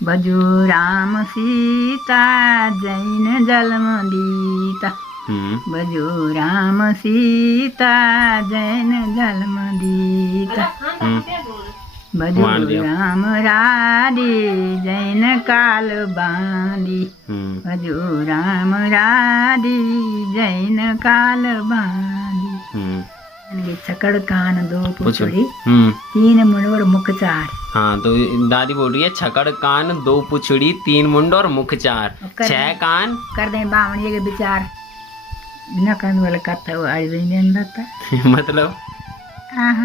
भजो राम सीता जैन जन्म दीता। भजो राम सीता जैन जन्म दीता। भजो राम राधे जैन काल बांधी। भजो राम राधे जैन काल बांधी। छकड़ कान दो पुछड़ी तीन मुंड और मुख चार। हाँ तो दादी बोल रही है छकड़ कान दो पुछड़ी तीन मुंड और मुख चार। छह कान कर दे बावणी के विचार न कर वाला कथा आज नहीं रहता मतलब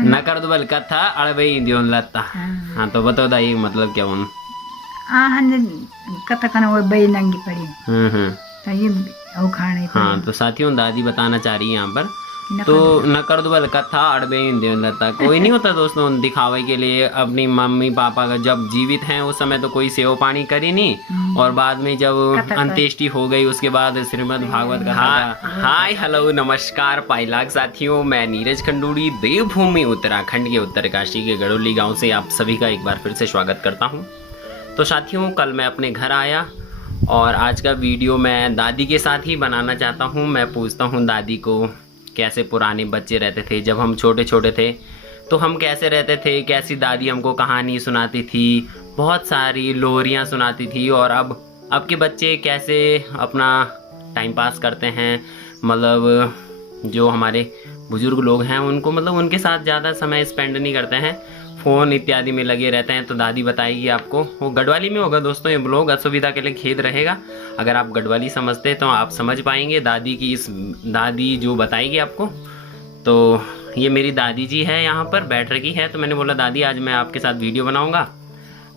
न कर दो वाला कथा अड़बे दियोन लता। हाँ तो बताओ दाई मतलब क्या बोल कथा करना वो बई नंगी पड़ी तो ये वो खाने। हाँ तो साथियों दादी बताना चाह रही है यहाँ पर तो न कर दो वाला कथा अड़बे दियोन लता। कोई नहीं होता दोस्तों दिखावे के लिए। अपनी मम्मी पापा का जब जीवित हैं उस समय तो कोई सेवा पानी करी नहीं और बाद में जब अंत्येष्टि हो गई उसके बाद श्रीमद् भागवत का। हाय हेलो नमस्कार पाइलाग साथियों, मैं नीरज खंडूड़ी देवभूमि उत्तराखंड के उत्तरकाशी के गड़ोली गांव से आप सभी का एक बार फिर से स्वागत करता हूं। तो साथियों कल मैं अपने घर आया और आज का वीडियो मैं दादी के साथ ही बनाना चाहता हूँ। मैं पूछता हूँ दादी को कैसे पुराने बच्चे रहते थे जब हम छोटे छोटे थे तो हम कैसे रहते थे, कैसी दादी हमको कहानी सुनाती थी, बहुत सारी लोरियाँ सुनाती थी और अब के बच्चे कैसे अपना टाइम पास करते हैं। मतलब जो हमारे बुजुर्ग लोग हैं उनको मतलब उनके साथ ज़्यादा समय स्पेंड नहीं करते हैं, फ़ोन इत्यादि में लगे रहते हैं। तो दादी बताएगी आपको। वो गढ़वाली में होगा दोस्तों ये ब्लॉग, असुविधा के लिए खेद रहेगा। अगर आप गढ़वाली समझते तो आप समझ पाएंगे दादी की इस दादी जो बताएगी आपको। तो ये मेरी दादी जी है यहाँ पर बैठ रखी है। तो मैंने बोला दादी आज मैं आपके साथ वीडियो बनाऊँगा।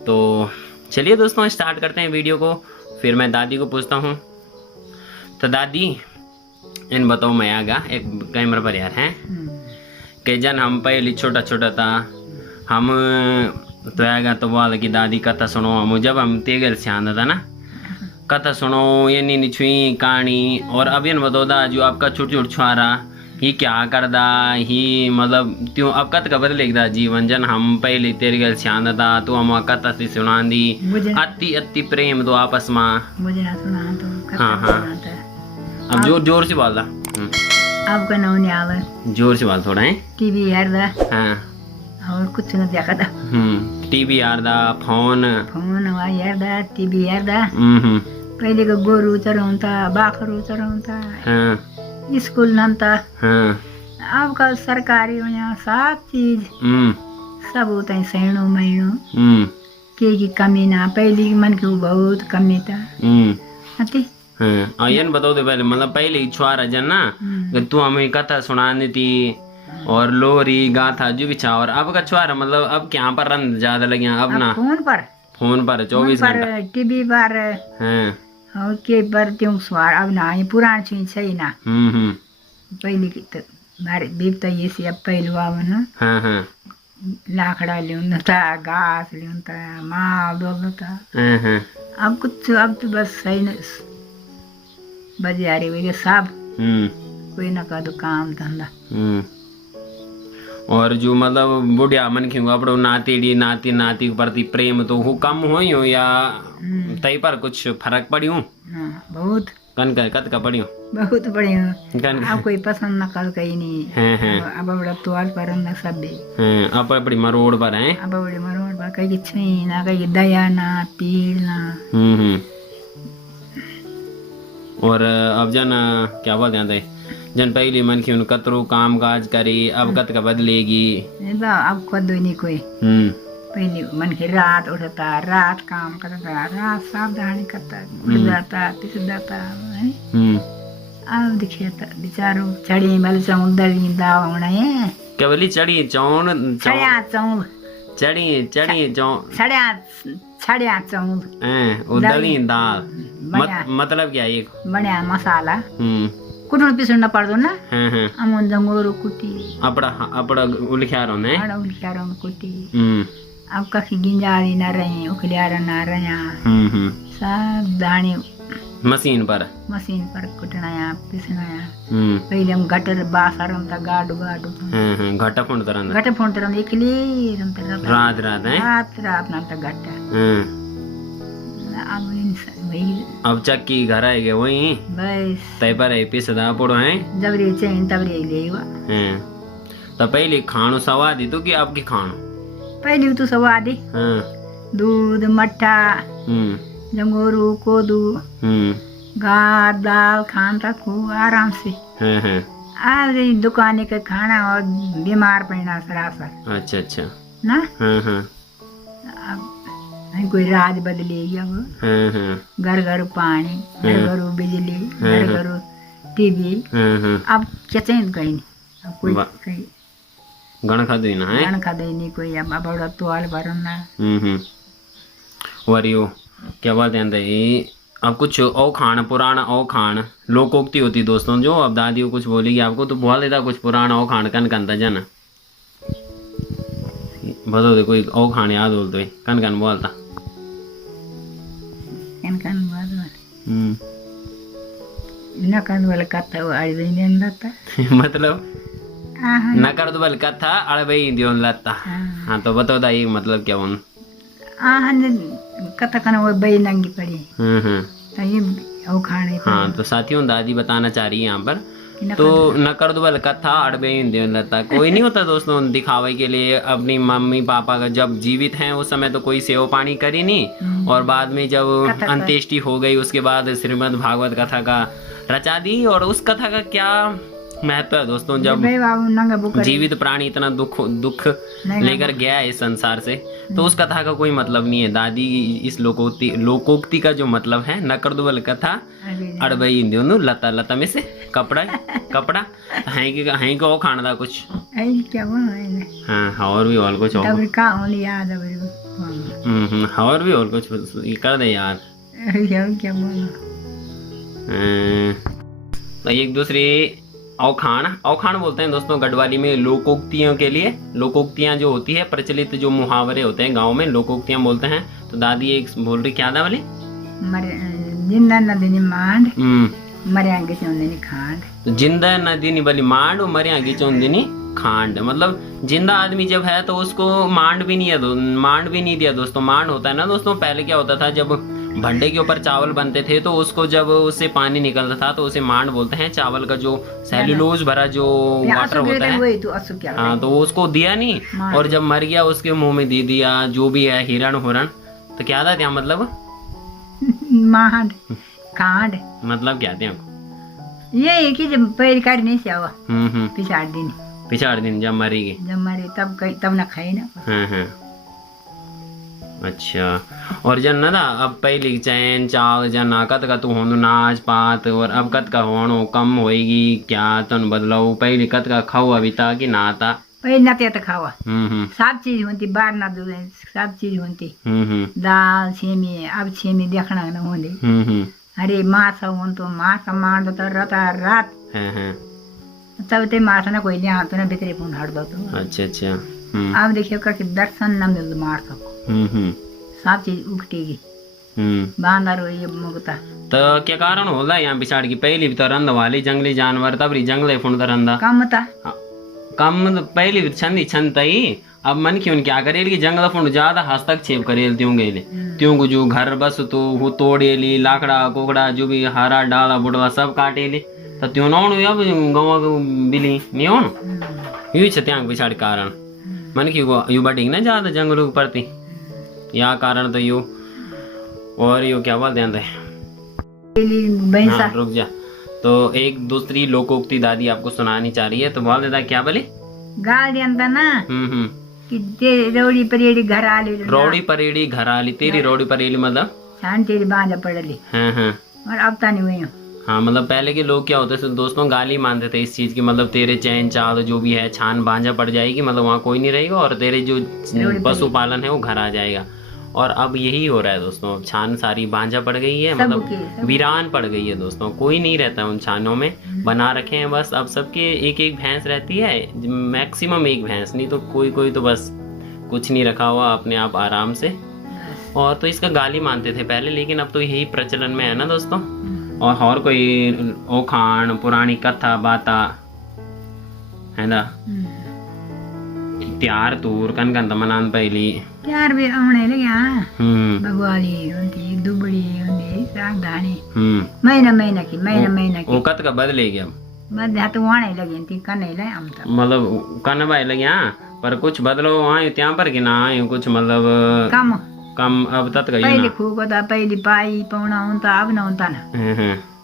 तो चलिए दोस्तों स्टार्ट करते हैं वीडियो को। फिर मैं दादी को पूछता हूँ तो दादी इन बताओ मैं आगा एक कैमरा पर यार हैं कि जन हम पहले छोटा छोटा था हम तो आएगा तो बोल कि दादी कथा सुनो। हम जब हम तेगर से आना था ना कथा सुनो ये नी छुई कहानी। और अब ये बताओ दा जो आपका छोट छोट छुआरा ही क्या करदा ही मतलब त्यों अब कत का बदलेगा जीवन जन हम पहले तेरे से आना था तो हम कथा से सुना दी अति अति प्रेम दो आपस में। मुझे ना सुना तो हाँ हाँ अब जोर जोर से बोल आपका नाम नहीं आवे जोर से बोल थोड़ा है। टीवी यार दा हाँ और कुछ न देखा था। टीवी यार दा फोन हुआ यार दा टीवी यार दा। पहले को गोरू चराउँता बाखरू चराउँता स्कूल नंता। अब का सरकारी यहाँ सब चीज सब होता है सैणो महीनों की कमी ना। पहले मन के बहुत कमी था अति। यन बताओ तो पहले मतलब पहले छुआरा जन ना तू हमें कथा सुनानी थी और लोरी गाथा जो भी छा। और अब का छुआरा मतलब अब क्या पर रन ज्यादा लगे अब ना फोन पर 24 घंटा टीवी पर और के पर त्यों स्वार अब ना ये पुरान चीज है ना। पहले की तो मारे बीबता ये से अब पहलवा ना लाकड़ा लेउन था घास लेउन था माल दो था। अब कुछ अब तो बस सही न बाजारी वगैरह सब कोई ना का तो काम धंधा। और जो मतलब बुढ़िया मन क्यों अपनो नाती नाती नाती प्रति प्रेम तो वो कम हो या तई पर कुछ फर्क पड़ी हूँ बहुत कन कत का पड़ी हूँ बहुत पड़ी हूँ। अब कोई पसंद न कर कहीं नहीं। अब बड़ा तुआल पर न सब अब बड़ी मरोड़ पर है। अब बड़ी मरोड़ पर कहीं छुई ना कहीं दया ना पीड़ ना। और अब जन क्या बोलते हैं जन पहली मन की कतरू काम काज करी अब कत का बदलेगी। अब खुद नहीं कोई पहले मन की रात उठता रात काम करता रात सावधानी करता उठ जाता पिस जाता है। अब देखिए बेचारो चढ़ी वाले चौल दली दाव होना है क्या बोली चढ़ी चौल छड़िया चौल चढ़ी चौल छड़िया चौल उदली दाल मतलब क्या एक बढ़िया मसाला कुटुन पिसुन पर्दो ना अमुन जंगोरो कुटी अपड़ा उलख्यारो ने उलख्यारो कुटी। अब कखी गिंजारी ना रहे उखलियारा ना रहा सब दाने मशीन पर कुटना पिसना। पहले हम गटर बासारम था गाडू घटा फोन तरन एकली रात ना था गट्टा वही अब चक्की घर आएगा वही बस तय पर है पिसदा पड़ो है जब रे चाहिए तब रे ले हुआ हैं तो पहले खानो सवाद तो कि आपकी खानो पहले तो सवाद हाँ दूध मट्ठा जंगोरू कोदू घाट दाल खान था खूब आराम से हैं आज दुकान का खाना और बीमार पड़ना सरासर अच्छा अच्छा ना हाँ अब कोई राज बदली अब घर घर पानी घर घर बिजली घर घर टीवी अब क्या चाहिए कहीं नहीं अब कोई कहीं गण खादो ना है गण खादो नहीं कोई अब बड़ा तोल भरना वरियो क्या बात है अब कुछ और खान पुराना और खान लोकोक्ति होती दोस्तों जो अब दादी कुछ बोलेगी आपको तो बोल देता कुछ पुराना और खान कन कन था जाना बताओ दे कोई और खान याद बोल तो कन कन बोलता कन कन बोल न कन वाला कथा आज भी नहीं लगता मतलब न कर दो बल कथा अड़बे दियो लता हाँ तो बताओ दा ये मतलब क्या बोल कथा कन वो बई नंगी पड़ी तो ये वो खाने हाँ तो साथियों दादी बताना चाह रही है यहाँ पर तो न कर दो बल कथा अड़बे लता कोई नहीं होता दोस्तों दिखावे के लिए अपनी मम्मी पापा का जब जीवित हैं उस समय तो कोई सेवा पानी करी नहीं और बाद में जब अंत्येष्टि हो गई उसके बाद श्रीमद् भागवत कथा का रचा दी और उस कथा का क्या महत्व है दोस्तों जब जीवित प्राणी इतना दुख लेकर गया है इस संसार से तो उस कथा का कोई मतलब नहीं है दादी इस लोकोक्ति का जो मतलब है न कर दो बल कथा अड़बई दोनों लता लता में से कपड़ा कपड़ा है को खाना था कुछ हाँ और भी और कुछ और भी और कुछ कर दे यार तो एक दूसरे औखान बोलते हैं दोस्तों गढ़वाली में लोकोक्तियों के लिए लोकोक्तियां जो होती है प्रचलित जो मुहावरे होते हैं गांव में लोकोक्तियां बोलते हैं तो दादी एक बोल रही क्या था वाली जिंदा नदी मांड मरे आगे चौंदनी खांड जिंदा नदी बली मांड और मरे आगे चौंदनी खांड मतलब जिंदा आदमी जब है तो उसको मांड भी नहीं दिया दोस्तों मांड होता है ना दोस्तों पहले क्या होता था जब भंडे के ऊपर चावल बनते थे तो उसको जब उससे पानी निकलता था तो उसे मांड बोलते हैं चावल का जो सेल्यूलोज भरा जो वाटर होता है हाँ तो उसको दिया नहीं और जब मर गया उसके मुंह में दे दिया जो भी है हिरण हुरण तो क्या था क्या मतलब मांड कांड मतलब क्या थे ये कि जब पैर काट नहीं से हुआ पिछाड़ दिन जब मरी तब ना खाए ना अच्छा और जन ना अब पहले चैन चाल जन कत का तू होनु नाच पात और अब कत का होनो कम होएगी क्या तन बदलाव पहले कत का खाओ अभी ता कि ना था पहले ना ते खावा सब चीज होती बार ना दूध सब चीज होती दाल छेमी अब छेमी देखना ना होंगे अरे मासा हो तो मासा मार दो रात तब ते मासा ना कोई लिया तो ना भीतरे फोन हट दो तो अच्छा अब देखियो करके दर्शन न मिल मार सको सब चीज उगटेगी बांदर ये मुगता तो क्या कारण होला यहाँ पिछाड़ की पहली भी तो रंध वाली जंगली जानवर तब जंगल फुण रंधा कम था कम पहली भी छंद ही अब मन क्यों क्या करेली जंगल फुण ज्यादा हस्तक्षेप करेल त्यों जो घर बस तो वो तोड़ेली लाकड़ा कोकड़ा जो भी हरा डाला बुड़वा सब काटेली तो त्यों नौन अब गाँव बिली नहीं हो यू त्याग पिछाड़ कारण मन की यू बढ़ी ना ज्यादा जंगलों के प्रति या कारण तो यू और यू क्या बोलते हैं हाँ, रुक जा तो एक दूसरी लोकोक्ति दादी आपको सुनानी चाह रही है तो बोल देता क्या बोले गाल दिया ना कि रोड़ी परेड़ी घर आली तेरी रोड़ी परेड़ी मतलब छान तेरी बांधा पड़ली और अब तो नहीं हुई हाँ मतलब पहले के लोग क्या होते थे दोस्तों गाली मानते थे इस चीज की मतलब तेरे चैन चाल जो भी है छान बांझा पड़ जाएगी मतलब वहाँ कोई नहीं रहेगा और तेरे जो पशुपालन है वो घर आ जाएगा और अब यही हो रहा है दोस्तों अब छान सारी बांझा पड़ गई है मतलब वीरान पड़ गई है दोस्तों कोई नहीं रहता उन छानों में बना रखे हैं बस अब सबके एक एक भैंस रहती है मैक्सिमम एक भैंस नहीं तो कोई तो बस कुछ नहीं रखा हुआ अपने आप आराम से और तो इसका गाली मानते थे पहले लेकिन अब तो यही प्रचलन में है ना दोस्तों और कोई ओखान पुरानी कथा बाता है ना त्यार तूर कन कन तमनान पहली प्यार भी आने लगे हाँ बगवाली होती दुबड़ी होती सावधानी महीना की वो कत का बदले गया मध्य तो आने लगे थी कने ले हम तो मतलब कन भाई लगे हाँ पर कुछ बदलो आए ત્યાં पर कि ना आए कुछ मतलब कम अब तक गई पहले खूब था पहले पाई पौना होता अब ना होता ना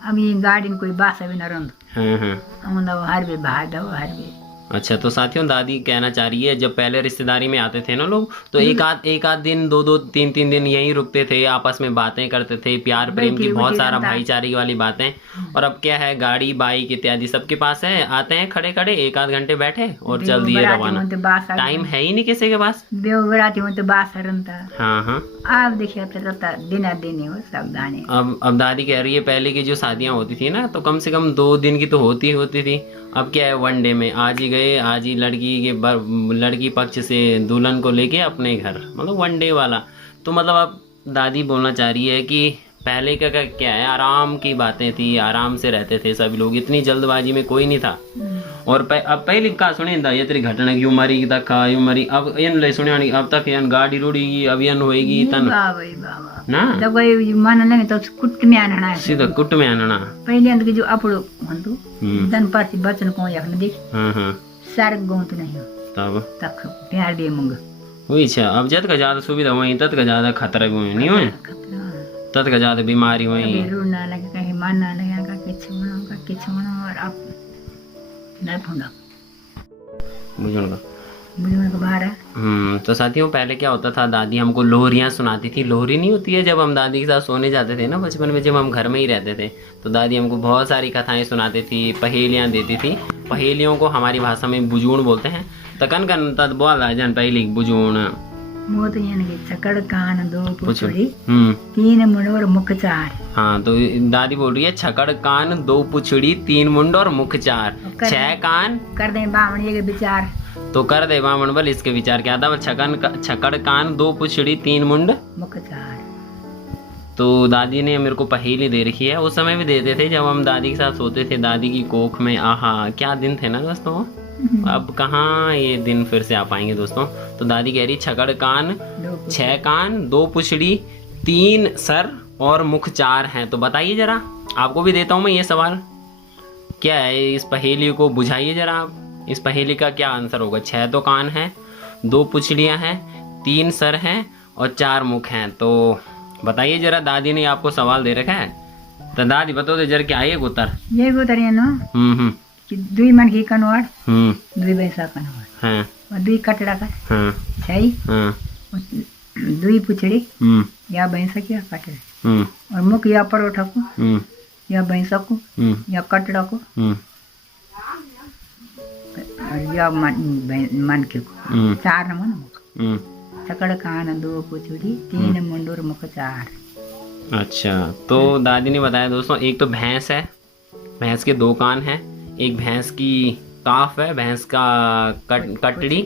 अब ये गाड़ी में कोई बास अभी न रंद हर भी भाग दो हर भी। अच्छा तो साथियों दादी कहना चाह रही है जब पहले रिश्तेदारी में आते थे ना लोग तो एक आध दिन दो तीन दिन यहीं रुकते थे आपस में बातें करते थे प्यार प्रेम की बहुत सारा भाईचारे वाली बातें। और अब क्या है गाड़ी बाइक इत्यादि सबके पास है आते हैं खड़े खड़े एक आध घंटे बैठे और चल दिए रवाना। टाइम है ही नहीं किसी के पास हाँ अब देखिए दिन हो सावधानी। अब दादी कह रही है पहले की जो शादियां होती थी ना तो कम से कम 2 दिन की तो होती थी। अब क्या है वन डे में आज ही गए आज ही लड़की पक्ष से दुल्हन को लेके अपने घर मतलब वन डे वाला। तो मतलब अब दादी बोलना चाह रही है कि पहले का क्या है आराम की बातें थी आराम से रहते थे सभी लोग इतनी जल्दबाजी में कोई नहीं था। और अब पहले का सुने ये तेरी घटना क्यों मरी तक यू मरी अब इन ले सुने अब तक यन गाड़ी रुड़ेगी अब यन होएगी तन ना जब कोई मन नहीं तो कुट में आना है सीधा कुट में आना पहले अंत के जो अपड़ो हंतु दन पासी बचन को यख न देख सार गौत नहीं तब तक प्यार दे मंग वही छा अब जत का ज्यादा सुविधा हुई तत का ज्यादा खतरा भी नहीं हुए तत का ज्यादा बीमारी हुई रोना लगे कहीं मानना लगे का किछ होना और अब न फुंडा बुझूंगा बाहर तो साथियों पहले क्या होता था दादी हमको लोरियां सुनाती थी। लोरी नहीं होती है जब हम दादी के साथ सोने जाते थे ना बचपन में जब हम घर में ही रहते थे तो दादी हमको बहुत सारी कथाएं सुनाती थी पहेलियां देती थी। पहेलियों को हमारी भाषा में बुजूण बोलते हैं। तकन कन तद बोला जन पहली बुजूण वो तो यानी छकड़ कान दो पुछड़ी 3 मुंड और मुख 4। हाँ तो दादी बोल रही है छकड़ कान 2 पुछड़ी 3 मुंड और मुख 4 6 कान कर दे बावण ये विचार तो कर दे बामण बल इसके विचार क्या था छकड़ कान 2 पुछड़ी 3 मुंड मुख 4। तो दादी ने मेरे को पहेली दे रखी है उस समय भी देते थे जब हम दादी के साथ सोते थे दादी की कोख में। आहा क्या दिन थे ना दोस्तों अब कहाँ ये दिन फिर से आ पाएंगे दोस्तों। तो दादी कह रही छकड़ कान 6 कान 2 पुछड़ी 3 सर और मुख 4 हैं। तो बताइए जरा आपको भी देता हूँ मैं ये सवाल क्या है इस पहेली को बुझाइए जरा आप इस पहेली का क्या आंसर होगा। 6 तो कान हैं 2 पुछड़ियाँ हैं 3 सर हैं और 4 मुख हैं। तो बताइए जरा दादी ने आपको सवाल दे रखा है तो दादी बताओ तो जरा क्या ये गुतर ये नो कि 2 मन की कनवाड़ 2 बैसा कनवाड़ हाँ और 2 कटड़ा का हाँ सही हाँ 2 पुछड़ी या भैंसा क्या कटड़े और मुख या परोठा को या भैंसा को या कटड़ा को और या मन के को 4 मन मुख छकड़ कान 2 पुछड़ी 3 मुंड और मुख 4। अच्छा तो दादी ने बताया दोस्तों एक तो भैंस है भैंस के 2 कान हैं एक भैंस की काफ है भैंस का कटड़ी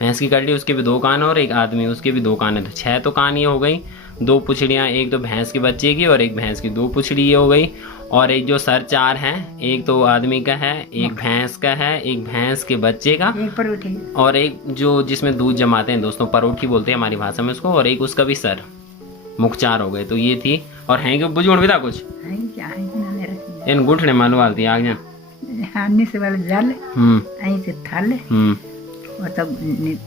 भैंस की कटड़ी उसके भी 2 कान और एक आदमी उसके भी 2 कान है। तो 6 तो कान ये हो गई 2 पुछड़ियाँ एक तो भैंस के बच्चे की और एक भैंस की 2 पुछड़ी ये हो गई और एक जो सर 4 हैं एक तो आदमी का है एक भैंस का है एक भैंस के बच्चे का और एक जो जिसमें दूध जमाते हैं दोस्तों परोठी बोलते हैं हमारी भाषा में उसको और एक उसका भी सर मुख 4 हो गए। तो ये थी और हैं कि बुजुर्ग भी था कुछ इन गुठने मालूम थी आग हानि से वाला जल ऐ से थल और तब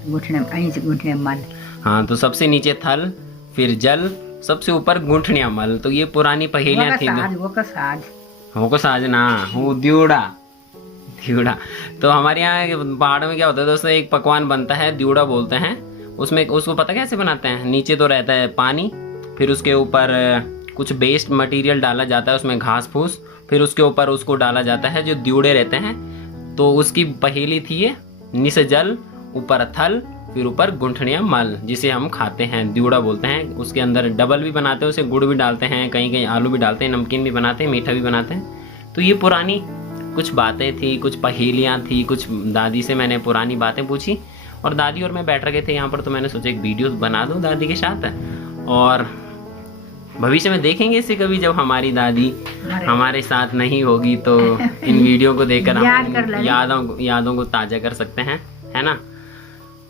गुठने ऐ से गुठने मल। हाँ तो सबसे नीचे थल फिर जल सबसे ऊपर गुठनिया मल। तो ये पुरानी पहेलियां थी वो को साज ना वो द्यूड़ा तो हमारे यहाँ पहाड़ में क्या होता है दोस्तों एक पकवान बनता है द्यूड़ा बोलते हैं उसमें उसको पता कैसे बनाते हैं नीचे तो रहता है पानी फिर उसके ऊपर कुछ वेस्ट मटेरियल डाला जाता है उसमें घास फूस फिर उसके ऊपर उसको डाला जाता है जो द्यूड़े रहते हैं। तो उसकी पहेली थी ये नीचे जल ऊपर थल फिर ऊपर गुंठनिया मल जिसे हम खाते हैं द्यूड़ा बोलते हैं। उसके अंदर डबल भी बनाते हैं उसे गुड़ भी डालते हैं कहीं कहीं आलू भी डालते हैं नमकीन भी बनाते हैं मीठा भी बनाते हैं। तो ये पुरानी कुछ बातें थी कुछ पहेलियाँ थी कुछ दादी से मैंने पुरानी बातें पूछी और दादी और मैं बैठ रखे थे यहाँ पर तो मैंने सोचा एक वीडियो बना दूँ दादी के साथ और भविष्य में देखेंगे इसे कभी जब हमारी दादी हमारे साथ नहीं होगी तो इन वीडियो को देखकर हम यादों को ताज़ा कर सकते हैं है ना।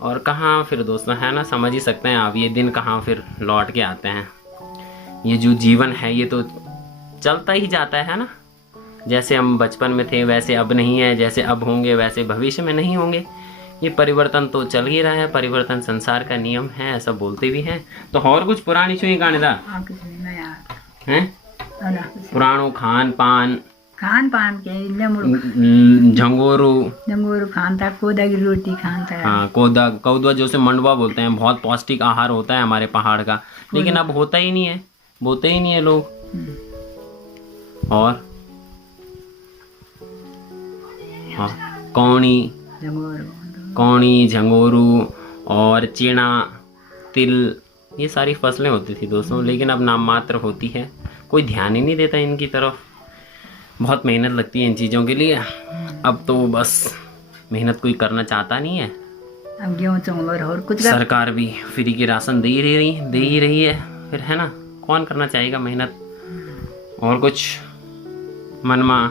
और कहाँ फिर दोस्तों, है ना, समझ ही सकते हैं आप, ये दिन कहाँ फिर लौट के आते हैं। ये जो जीवन है ये तो चलता ही जाता है ना। जैसे हम बचपन में थे वैसे अब नहीं है, जैसे अब होंगे वैसे भविष्य में नहीं होंगे। ये परिवर्तन तो चल ही रहा है, परिवर्तन संसार का नियम है, ऐसा बोलते भी हैं। तो और कुछ पुरानी छुई गाने दा हैं, पुरानो खान पान के झंगोरू खानता, कोदा की रोटी खानता। हाँ, कौदा जैसे मंडवा बोलते हैं, बहुत पौष्टिक आहार होता है हमारे पहाड़ का, लेकिन अब होता ही नहीं है, बोते ही नहीं है लोग। और हाँ, कौनी, झंगोरू और चीना, तिल, ये सारी फसलें होती थी दोस्तों, लेकिन अब नाम मात्र होती है, कोई ध्यान ही नहीं देता इनकी तरफ। बहुत मेहनत लगती है इन चीज़ों के लिए। अब तो बस मेहनत कोई करना चाहता नहीं है। अब गेहूं चावल और कुछ सरकार भी फ्री के राशन दे ही रही है, फिर है ना, कौन करना चाहेगा मेहनत। और कुछ मनमा।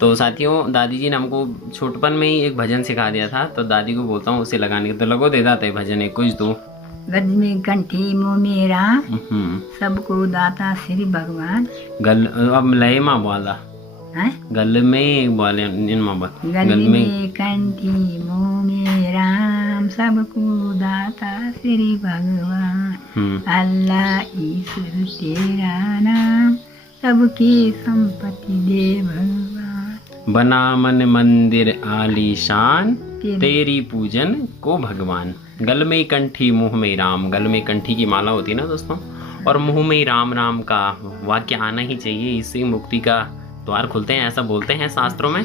तो साथियों, दादी जी ने हमको छोटपन में ही एक भजन सिखा दिया था, तो दादी को बोलता हूँ उसे लगाने के, तो लगो दे दाते भजन है कुछ तो। गज में कंठी मुँह मेरा, सबको दाता श्री भगवान। गल अब लय माँ बोला है, गल में बोले इन माँ बात, गल में कंठी मुँह मेरा, सबको दाता श्री भगवान। अल्लाह ईश्वर तेरा नाम, सबकी संपत्ति दे भगवान। बना मन मंदिर आलीशान, तेरी पूजन को भगवान। गल में कंठी मुँह में राम, गल में कंठी की माला होती है ना दोस्तों, और मुँह में राम नाम का वाक्य आना ही चाहिए, इससे मुक्ति का द्वार खुलते हैं, ऐसा बोलते हैं शास्त्रों में।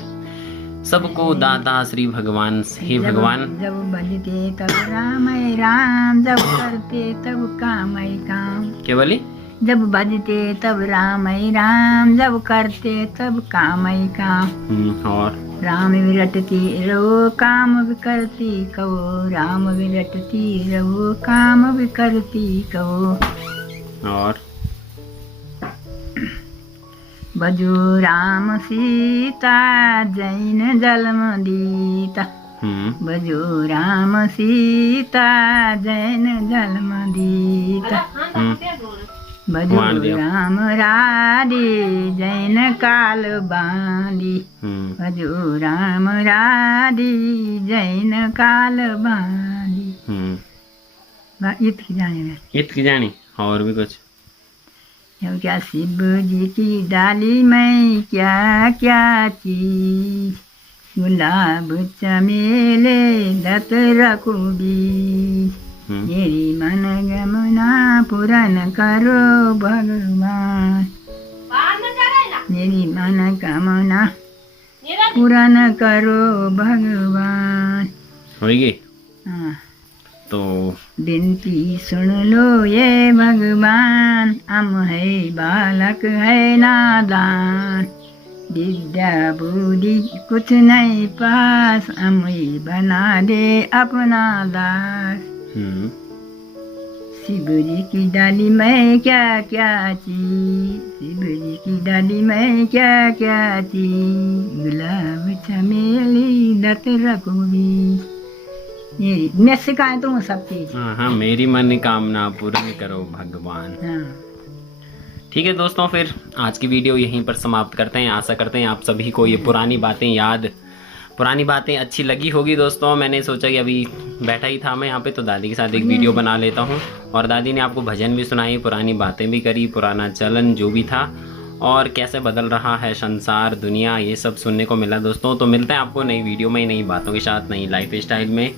सबको दाता श्री भगवान, हे भगवान। जब भजते तब राम राम, जब करते तब काम काम। क्या बोली? जब भजते तब राम राम, जब करते तब काम काम। और राम विरटती रहो काम विकरती कहो, राम विरटती रहो काम विकरती कहो। और भजो राम सीता, जैन जन्म दीता। भजो राम सीता, जैन जन्म दीता। भजो राम राधे, जैन काल बांधी। भजो राम राधे, जैन काल बांधी। इत की जानी और भी कुछ क्या? शिव जी की डाली में क्या क्या चीज, गुलाब चमेले लत रखो बीज। मेरी मन गमना पूरन करो भगवान, मेरी मन कामना पूरन करो भगवान। होगी? हाँ। तो विनती सुन लो ये भगवान, हम है बालक है नादान। विद्या बुद्धि कुछ नहीं पास, हमें बना दे अपना दास। शिव जी की डाली में क्या क्या चीज, शिव जी की डाली में क्या क्या चीज, गुलाब चमेली लत रखो बीज। मैं सिखाए तो सब चीज। हाँ, मेरी मन कामना पूर्ण करो भगवान। ठीक है दोस्तों, फिर आज की वीडियो यहीं पर समाप्त करते हैं। आशा करते हैं आप सभी को ये पुरानी बातें अच्छी लगी होगी दोस्तों। मैंने सोचा कि अभी बैठा ही था मैं यहाँ पे, तो दादी के साथ एक वीडियो बना लेता हूँ, और दादी ने आपको भजन भी सुनाई, पुरानी बातें भी करी, पुराना चलन जो भी था और कैसे बदल रहा है संसार दुनिया, ये सब सुनने को मिला दोस्तों। तो मिलते हैं आपको नई वीडियो में, नई बातों के साथ, नई लाइफ स्टाइल में।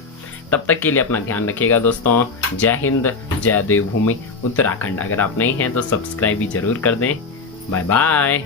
तब तक के लिए अपना ध्यान रखिएगा दोस्तों। जय हिंद, जय देवभूमि उत्तराखंड। अगर आप नहीं हैं तो सब्सक्राइब भी जरूर कर दें। Bye bye.